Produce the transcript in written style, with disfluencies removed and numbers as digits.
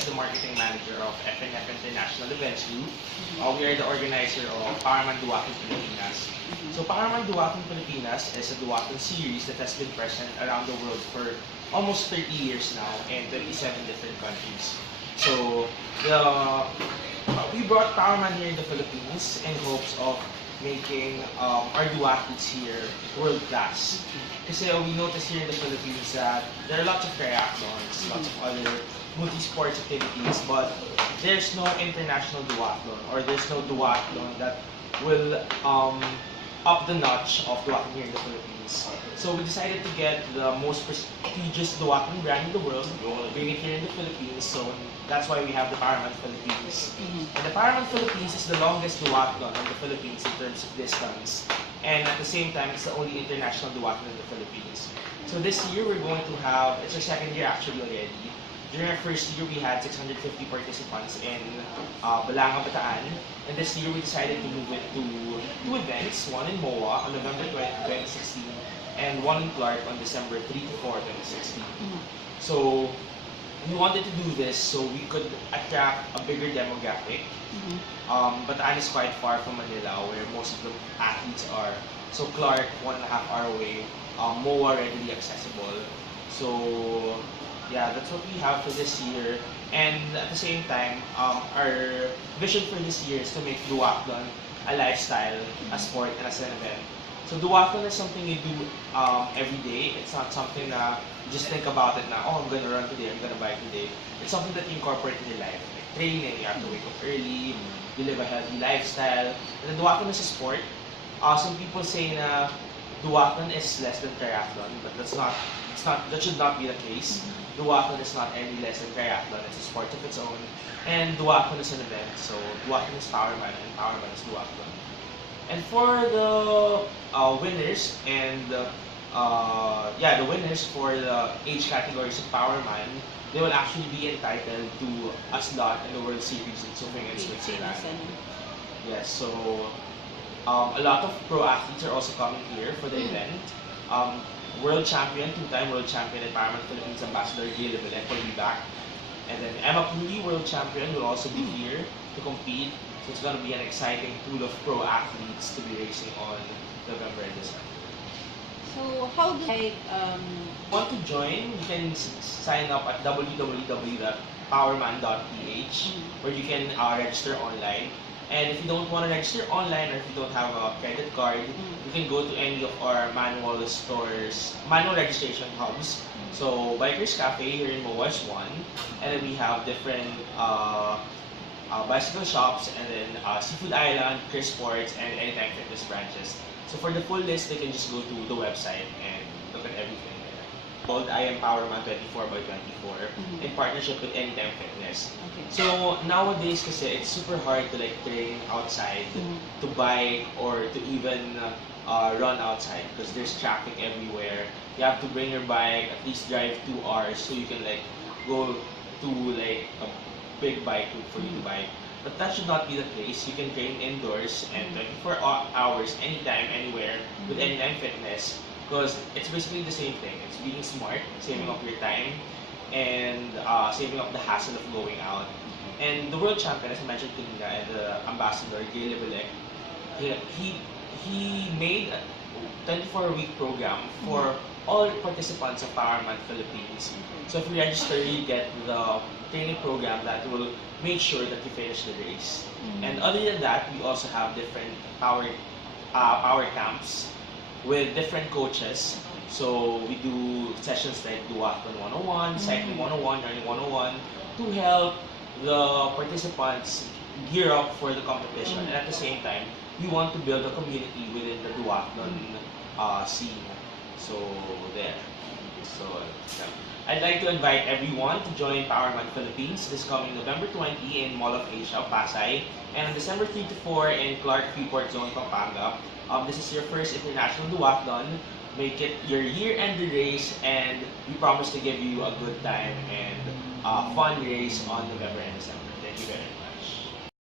as the marketing manager of FNF International Events Group. We are the organizer of Powerman Duathlon Pilipinas. So Powerman Duathlon Pilipinas is a duathlon series that has been present around the world for almost 30 years now in 27 different countries. So we brought Powerman here in the Philippines in hopes of making our duathletes here world class. Kasi we notice here in the Philippines that there are lots of triathlons, lots of other multi-sports activities, but there's no international duathlon, or there's no duathlon that will up the notch of duathlon here in the Philippines. So we decided to get the most prestigious duathlon brand in the world, bring it here in the Philippines. So that's why we have the Powerman Philippines. And the Powerman Philippines is the longest duathlon in the Philippines in terms of distance. And at the same time, it's the only international duathlon in the Philippines. So this year we're going to have, it's our second year actually already. During our first year, we had 650 participants in Balanga, Bataan. And this year, we decided to move it to two events, one in MOA on November 20, 2016, and one in Clark on December 3 to 4, 2016. So we wanted to do this so we could attract a bigger demographic. Bataan is quite far from Manila, where most of the athletes are. So Clark, 1.5 hours away, MOA readily accessible. So yeah, that's what we have for this year. And at the same time, our vision for this year is to make duathlon a lifestyle, a sport, and as an event. So duathlon is something you do every day. It's not something that you just think about it now, oh, I'm gonna run today, I'm gonna bike today. It's something that you incorporate in your life. Like training, you have to wake up early, you live a healthy lifestyle. And the duathlon is a sport. Some people say na duathlon is less than triathlon, but that should not be the case. Duathlon is not any less than triathlon. It's a sport of its own. And duathlon is an event. So duathlon is Powerman and Powerman is duathlon. And for the winners and the winners for the age categories of Powerman, they will actually be entitled to a slot in the World Series in Sofia, Switzerland. Yes, so a lot of pro athletes are also coming here for the event. World champion, two-time world champion at Powerman Philippines Ambassador Gail Levelec will be back. And then Emma Cooley, world champion, will also be here to compete. So it's going to be an exciting pool of pro athletes to be racing on November and December. So how do I Want to join? You can sign up at www.powerman.ph where you can register online. And if you don't want to register online, or if you don't have a credit card, you can go to any of our manual stores, manual registration hubs. So Bikers Cafe here in MOA is one, and then we have different bicycle shops, and then Seafood Island, Chris Sports, and Anytime Fitness branches. So for the full list, they can just go to the website and look at everything there. I am Powerman 24/24 in partnership with Anytime Fitness. So nowadays kasi it's super hard to like train outside, to bike, or to even run outside because there's traffic everywhere. You have to bring your bike, at least drive 2 hours so you can like go to like a big bike route for you to bike. But that should not be the case. You can train indoors and 24 hours, anytime, anywhere with Anytime Fitness. Because it's basically the same thing. It's being smart, saving up your time, and saving up the hassle of going out. And the world champion, as I mentioned kanina, and the ambassador, Gail Levelec, he made a 24-week program for all participants of Powerman Philippines. So if you register, you get the training program that will make sure that you finish the race. And other than that, we also have different power camps with different coaches. So we do sessions like Duathlon 101, Cycling 101, Running 101 to help the participants gear up for the competition. And at the same time, we want to build a community within the duathlon scene. So there. So I'd like to invite everyone to join Powerman Philippines this coming November 20 in Mall of Asia, Pasay, and on December 3 to 4 in Clark Freeport Zone, Pampanga. This is your first international duathlon. Make it your year-end race, and we promise to give you a good time and fun race on November and December. Thank you very much.